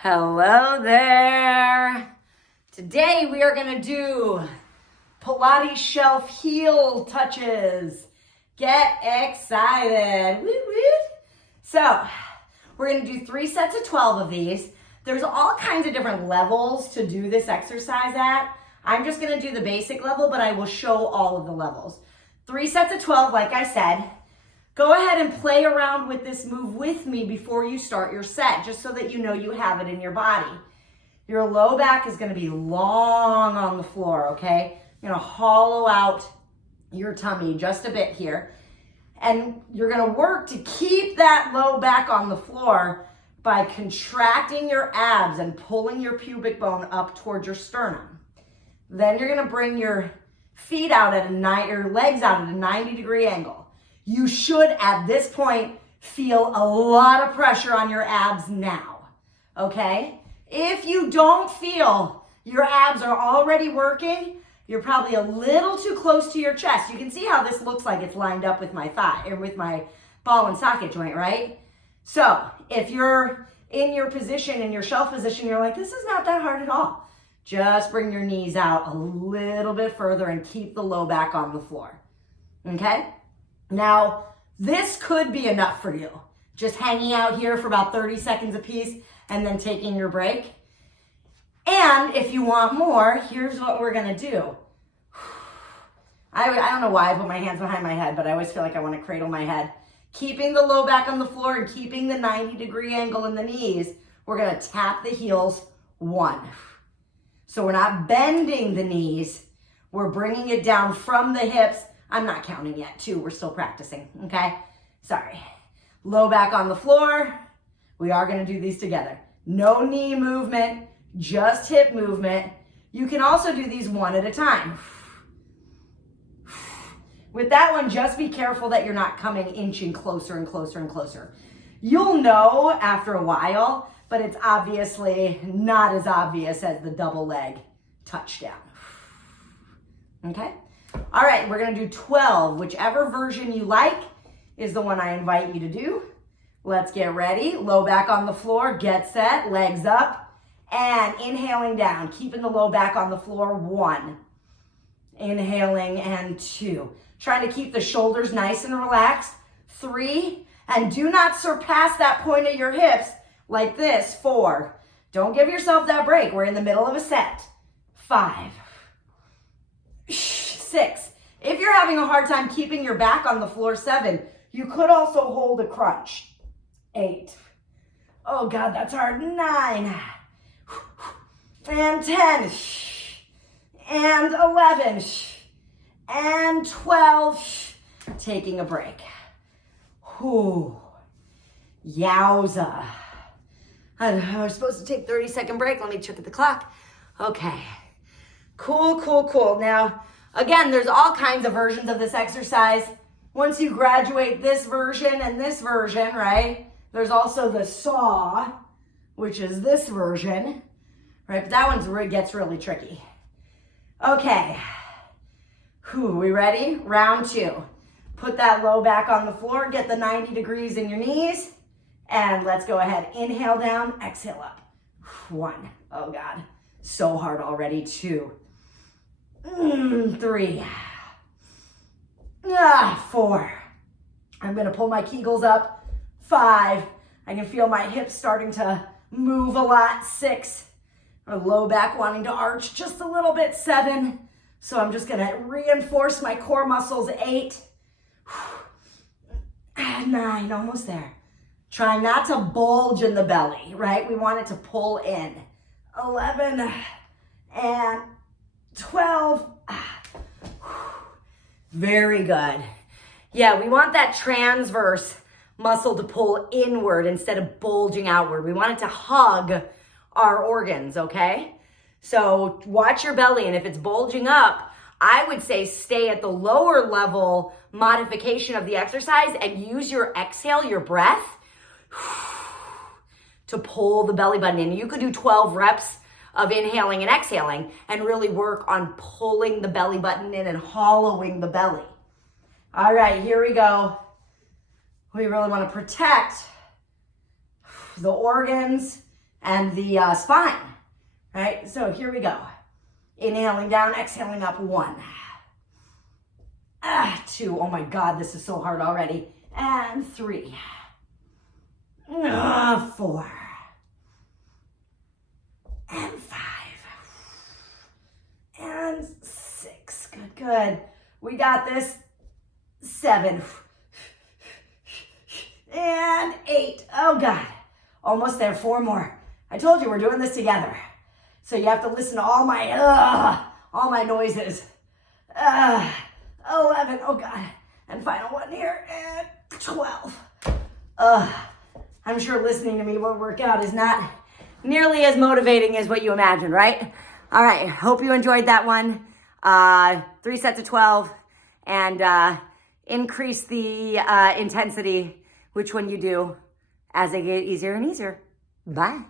Hello there. Today we are going to do Pilates shelf heel touches. Get excited. Woo woo. So we're going to do 3 sets of 12 of these. There's all kinds of different levels to do this exercise at. I'm just going to do the basic level, but I will show all of the levels. 3 sets of 12, like I said. Go ahead and play around with this move with me before you start your set, just so that you know you have it in your body. Your low back is going to be long on the floor, okay? You're going to hollow out your tummy just a bit here. And you're going to work to keep that low back on the floor by contracting your abs and pulling your pubic bone up towards your sternum. Then you're going to bring your feet out at your legs out at a 90-degree angle. You should, at this point, feel a lot of pressure on your abs now, okay? If you don't feel your abs are already working, you're probably a little too close to your chest. You can see how this looks like it's lined up with my thigh, or with my ball and socket joint, right? So if you're in your position, in your shelf position, you're like, this is not that hard at all. Just bring your knees out a little bit further and keep the low back on the floor, okay? Now, this could be enough for you. Just hanging out here for about 30 seconds a piece and then taking your break. And if you want more, here's what we're gonna do. I don't know why I put my hands behind my head, but I always feel like I wanna cradle my head. Keeping the low back on the floor and keeping the 90-degree angle in the knees, we're gonna tap the heels 1. So we're not bending the knees, we're bringing it down from the hips. I'm not counting yet, 2. We're still practicing, okay? Sorry. Low back on the floor. We are going to do these together. No knee movement, just hip movement. You can also do these one at a time. With that one, just be careful that you're not coming inching closer and closer and closer. You'll know after a while, but it's obviously not as obvious as the double leg touchdown. Okay? All right, we're gonna do 12. Whichever version you like is the one I invite you to do. Let's get ready. Low back on the floor, get set, legs up, and inhaling down, keeping the low back on the floor, 1. Inhaling and 2. Trying to keep the shoulders nice and relaxed, 3. And do not surpass that point of your hips like this, 4. Don't give yourself that break. We're in the middle of a set, 5. 6. If you're having a hard time keeping your back on the floor, 7. You could also hold a crunch. 8. Oh God, that's hard. 9. And 10. And 11. And 12. Taking a break. Whew. Yowza. I was supposed to take 30-second break. Let me check at the clock. Okay. Cool, cool, cool. Now, again, there's all kinds of versions of this exercise. Once you graduate this version and this version, right? There's also the saw, which is this version, right? But that one gets really tricky. Okay. We ready? Round 2. Put that low back on the floor, get the 90 degrees in your knees, and let's go ahead. Inhale down, exhale up. 1. Oh God, so hard already. 2. 3. 4. I'm gonna pull my Kegels up. 5. I can feel my hips starting to move a lot. 6. My low back wanting to arch just a little bit. 7. So I'm just gonna reinforce my core muscles. 8. 9, almost there. Try not to bulge in the belly, right? We want it to pull in. 11 and 12. Very good. Yeah, we want that transverse muscle to pull inward instead of bulging outward. We want it to hug our organs, okay? So watch your belly, and if it's bulging up, I would say stay at the lower level modification of the exercise and use your exhale, your breath, to pull the belly button in. You could do 12 reps of inhaling and exhaling and really work on pulling the belly button in and hollowing the belly. All right, here we go. We really want to protect the organs and the spine, right? So here we go. Inhaling down, exhaling up, 1. 2, oh my God, this is so hard already. And 3. 4. And 5. And 6. Good, good. We got this. 7. And 8. Oh God. Almost there. 4 more. I told you we're doing this together. So you have to listen to all my noises. 11. Oh God. And final one here. And 12. I'm sure listening to me work out is not nearly as motivating as what you imagined, right? All right. Hope you enjoyed that one. 3 sets of 12. And increase the intensity, which one you do, as they get easier and easier. Bye.